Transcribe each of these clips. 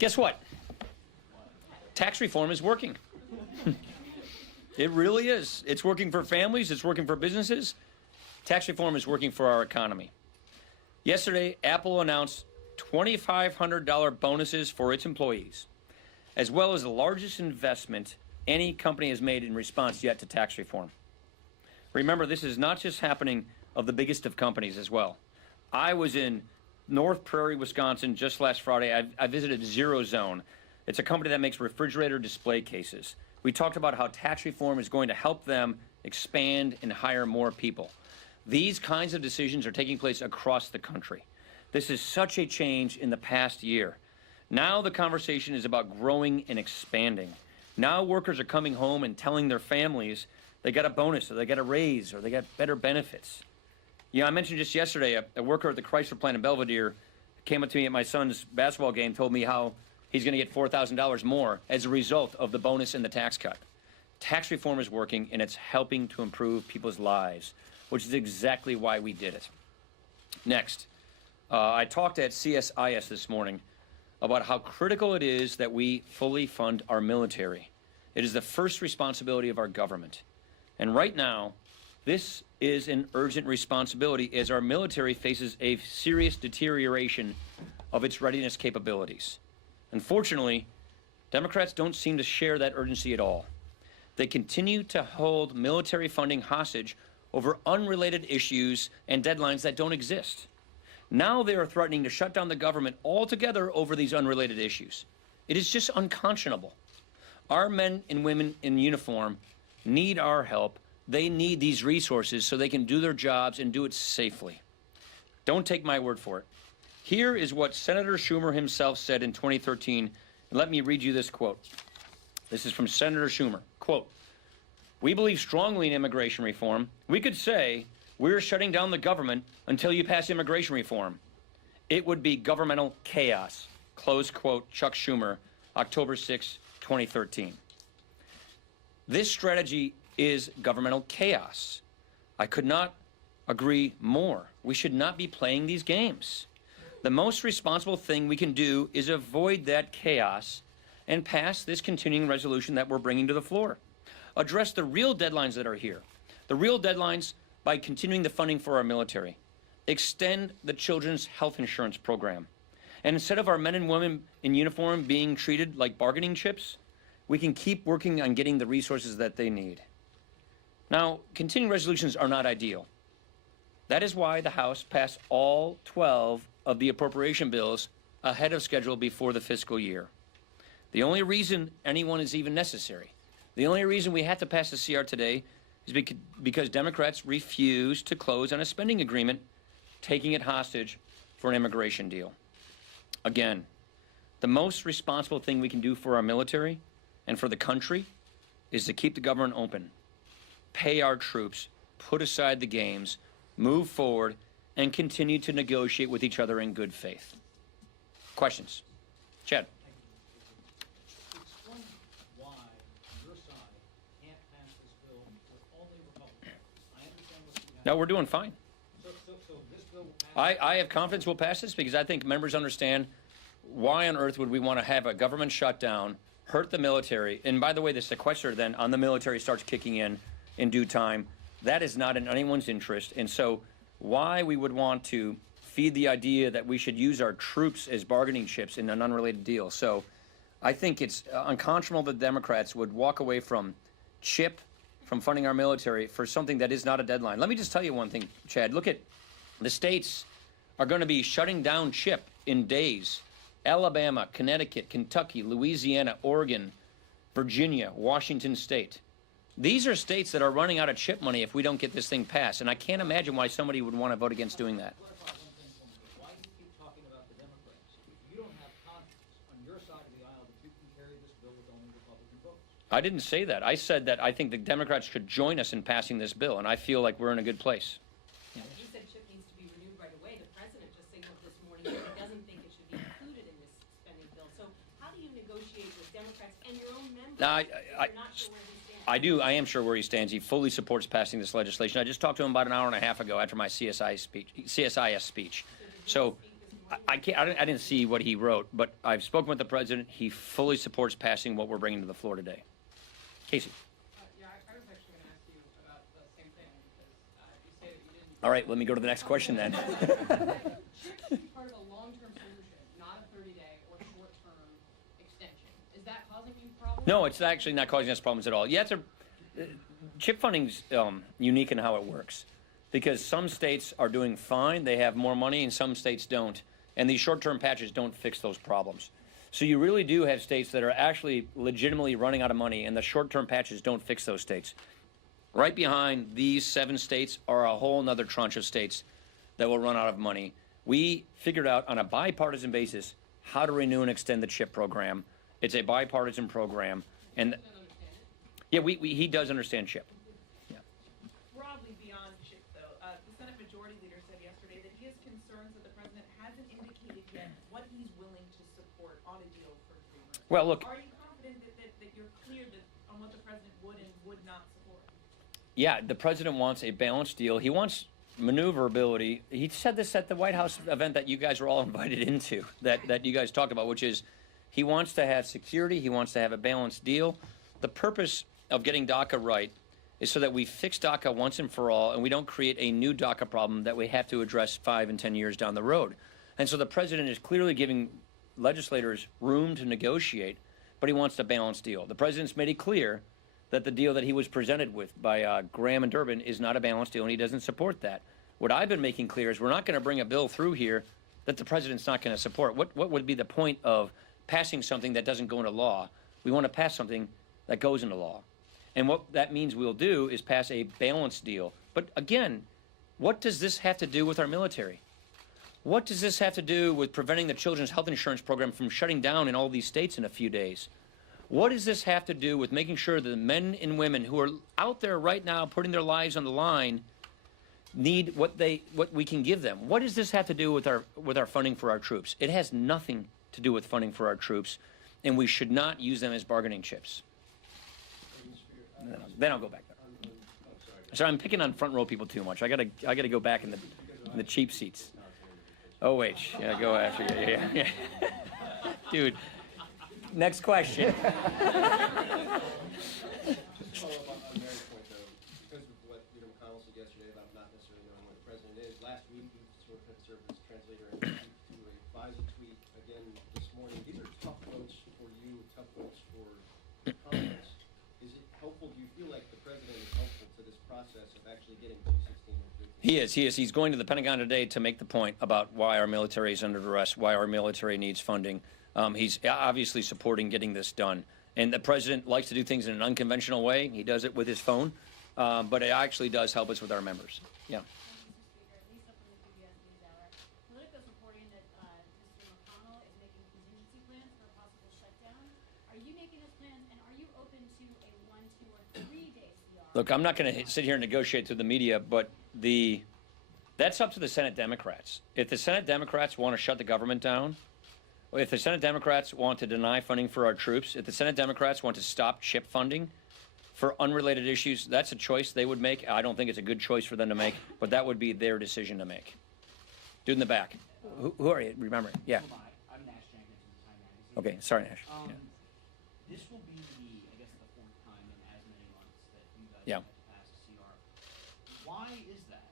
Guess what? Tax reform is working. It really is. It's working for families. It's working for businesses. Tax reform is working for our economy. Yesterday, Apple announced $2,500 bonuses for its employees, as well as the largest investment any company has made in response yet to tax reform. Remember, this is not just happening of the biggest of companies as well. I was in North Prairie, Wisconsin just last Friday. I visited Zero Zone. It's a company that makes refrigerator display cases. We talked about how tax reform is going to help them expand and hire more people. These kinds of decisions are taking place across the country. This is such a change in the past year. Now the conversation is about growing and expanding. Now workers are coming home and telling their families they got a bonus or they got a raise or they got better benefits. You know, I mentioned just yesterday a worker at the Chrysler plant in Belvedere came up to me at my son's basketball game, told me how he's going to get $4,000 more as a result of the bonus and the tax cut. Tax reform is working, and it's helping to improve people's lives, which is exactly why we did it. Next, I talked at CSIS this morning about how critical it is that we fully fund our military. It is the first responsibility of our government. And right now, this is an urgent responsibility as our military faces a serious deterioration of its readiness capabilities. Unfortunately, Democrats don't seem to share that urgency at all. They continue to hold military funding hostage over unrelated issues and deadlines that don't exist. Now they are threatening to shut down the government altogether over these unrelated issues. It is just unconscionable. Our men and women in uniform need our help. They need these resources so they can do their jobs and do it safely. Don't take my word for it. Here is what Senator Schumer himself said in 2013. And let me read you this quote. This is from Senator Schumer. Quote, "We believe strongly in immigration reform. We could say we're shutting down the government until you pass immigration reform. It would be governmental chaos." Close quote, Chuck Schumer, October 6, 2013. This strategy is governmental chaos. I could not agree more. We should not be playing these games. The most responsible thing we can do is avoid that chaos and pass this continuing resolution that we're bringing to the floor. Address the real deadlines that are here. The real deadlines by continuing the funding for our military. Extend the children's health insurance program. And instead of our men and women in uniform being treated like bargaining chips, we can keep working on getting the resources that they need. Now, continuing resolutions are not ideal. That is why the House passed all 12 of the appropriation bills ahead of schedule before the fiscal year. The only reason anyone is even necessary, the only reason we had to pass the CR today is because Democrats refused to close on a spending agreement, taking it hostage for an immigration deal. Again, the most responsible thing we can do for our military and for the country is to keep the government open, pay our troops, put aside the games, move forward, and continue to negotiate with each other in good faith. Questions? Chad. Explain why your side can't pass this bill with only Republicans. I understand what you have. No, we're doing fine. So this bill will pass. I have confidence we'll pass this because I think members understand why on earth would we want to have a government shutdown, hurt the military, and by the way, the sequester then on the military starts kicking in due time. That is not in anyone's interest. And so why we would want to feed the idea that we should use our troops as bargaining chips in an unrelated deal. So I think it's unconscionable that Democrats would walk away from from funding our military for something that is not a deadline. Let me just tell you one thing, Chad. Look at the states are going to be shutting down CHIP in days. Alabama, Connecticut, Kentucky, Louisiana, Oregon, Virginia, Washington State. These are states that are running out of CHIP money if we don't get this thing passed. And I can't imagine why somebody would want to vote against doing that. Clarify one thing for me. Why do you keep talking about the Democrats? If you don't have confidence on your side of the aisle that you can carry this bill with only Republican votes? I didn't say that. I said that I think the Democrats should join us in passing this bill, and I feel like we're in a good place. You said CHIP needs to be renewed right away. The president just signaled this morning that he doesn't think it should be included in this spending bill. So how do you negotiate with Democrats and your own members Now, if you're not sure where he stands? I am sure where he stands. He fully supports passing this legislation. I just talked to him about an hour and a half ago after my CSIS speech. So I didn't see what he wrote, but I've spoken with the president. He fully supports passing what we're bringing to the floor today. Casey. Yeah, I was actually going to ask you about the same thing because you say that you didn't. All right, let me go to the next question then. Chips should be part of a long-term solution, not a 30-day or short-term extension. Is that causing you problems? No, it's actually not causing us problems at all. Yeah, chip funding's unique in how it works, because some states are doing fine, they have more money, and some states don't. And these short-term patches don't fix those problems. So you really do have states that are actually legitimately running out of money, and the short-term patches don't fix those states. Right behind these 7 states are a whole nother tranche of states that will run out of money. We figured out on a bipartisan basis how to renew and extend the CHIP program. It's a bipartisan program, and yeah, he does understand CHIP. Broadly beyond CHIP, though, the Senate Majority Leader said yesterday that he has concerns that the president hasn't indicated yet what he's willing to support on a deal for Dreamers. Well, look, Are you confident that you're clear on what the president would and would not support? yeah, the president wants a balanced deal. He wants maneuverability. He said this at the White House event that you guys were all invited into, that you guys talked about, which is he wants to have security. He wants to have a balanced deal. The purpose of getting DACA right is so that we fix DACA once and for all, and we don't create a new DACA problem that we have to address 5 and 10 years down the road. And so the president is clearly giving legislators room to negotiate, but he wants a balanced deal. The president's made it clear that the deal that he was presented with by Graham and Durbin is not a balanced deal, and he doesn't support that. What I've been making clear is we're not going to bring a bill through here that the president's not going to support. What would be the point of passing something that doesn't go into law? We want to pass something that goes into law. And what that means we'll do is pass a balanced deal. But again, what does this have to do with our military? What does this have to do with preventing the Children's Health Insurance Program from shutting down in all these states in a few days? What does this have to do with making sure that the men and women who are out there right now putting their lives on the line need what we can give them? What does this have to do with our funding for our troops? It has nothing to do with funding for our troops, and we should not use them as bargaining chips. Then I'll go back there. Sorry, I'm picking on front row people too much. I gotta go back in the cheap seats. Oh wait, yeah, go after you. Yeah. Dude, next question. Follow up on Mary's point, though, because of what Leader McConnell said yesterday about not necessarily knowing what the president is. Last week, he sort of had served as translator and to a FISA tweet again this morning. These are tough votes for you, tough votes for Congress. Is it helpful? Do you feel like the president is helpful to this process of actually getting 216 and 50? He is. He's going to the Pentagon today to make the point about why our military is under duress, why our military needs funding. He's obviously supporting getting this done. And the president likes to do things in an unconventional way. He does it with his phone, but it actually does help us with our members. Yeah. Mr. Speaker, Lisa from the PBS NewsHour. Politico's reporting that Mr. McConnell is making contingency plans for a possible shutdown. Are you making those plans, and are you open to a 1, 2, or 3 day CR? Look, I'm not going to sit here and negotiate through the media, but that's up to the Senate Democrats. If the Senate Democrats want to shut the government down, if the Senate Democrats want to deny funding for our troops, if the Senate Democrats want to stop CHIP funding for unrelated issues, that's a choice they would make. I don't think it's a good choice for them to make, but that would be their decision to make. Dude in the back. Who are you? Remember? Yeah. I'm Nash Jenkins from Time Magazine. Okay, sorry, Nash. Yeah. This will be I guess, the 4th time in as many months that you guys Yeah. have to pass a CR. Why is that?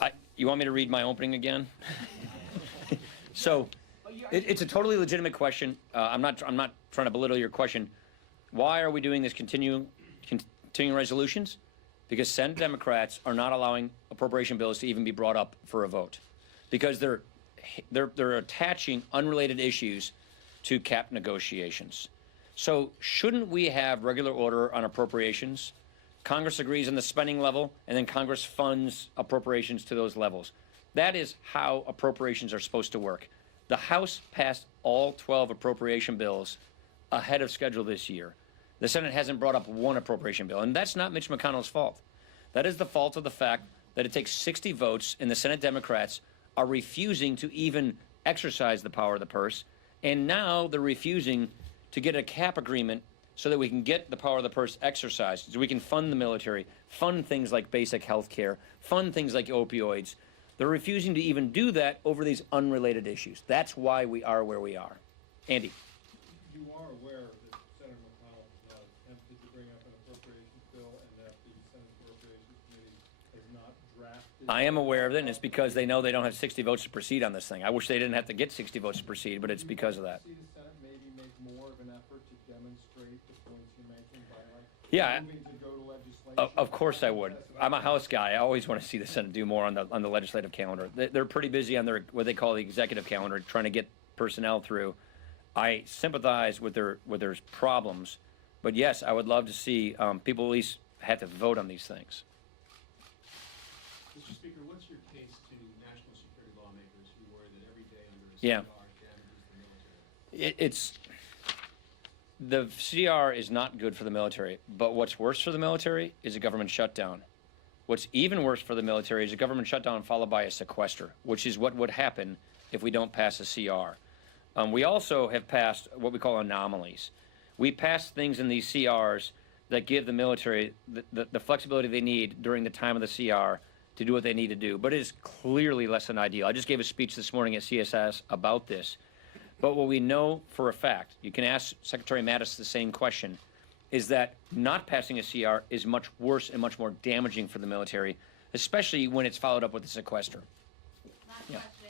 Why? You want me to read my opening again? So, it's a totally legitimate question. I'm not trying to belittle your question. Why are we doing this continuing resolutions? Because Senate Democrats are not allowing appropriation bills to even be brought up for a vote, because they're attaching unrelated issues to cap negotiations. So, shouldn't we have regular order on appropriations? Congress agrees on the spending level, and then Congress funds appropriations to those levels. That is how appropriations are supposed to work. The House passed all 12 appropriation bills ahead of schedule this year. The Senate hasn't brought up one appropriation bill, and that's not Mitch McConnell's fault. That is the fault of the fact that it takes 60 votes, and the Senate Democrats are refusing to even exercise the power of the purse, and now they're refusing to get a cap agreement so that we can get the power of the purse exercised, so we can fund the military, fund things like basic health care, fund things like opioids. They're refusing to even do that over these unrelated issues. That's why we are where we are. Andy. You are aware that Senator McConnell has not attempted to bring up an appropriations bill and that the Senate Appropriations Committee has not drafted. I am aware of it, and it's because they know they don't have 60 votes to proceed on this thing. I wish they didn't have to get 60 votes to proceed, but it's because of that. See the Senate maybe make more of an effort to demonstrate the points you're making by like Yeah. moving to go to legislation. Of course I would. I'm a House guy. I always want to see the Senate do more on the legislative calendar. They're pretty busy on their what they call the executive calendar, trying to get personnel through. I sympathize with their problems, but yes, I would love to see people at least have to vote on these things. Mr. Speaker, what's your case to national security lawmakers who worry that every day under a Yeah. CR damages the military? The CR is not good for the military, but what's worse for the military is a government shutdown. What's even worse for the military is a government shutdown followed by a sequester, which is what would happen if we don't pass a CR. We also have passed what we call anomalies. We passed things in these CRs that give the military the flexibility they need during the time of the CR to do what they need to do, but it is clearly less than ideal. I just gave a speech this morning at CSS about this. But what we know for a fact, you can ask Secretary Mattis the same question, is that not passing a CR is much worse and much more damaging for the military, especially when it's followed up with a sequester. Last Yeah. question.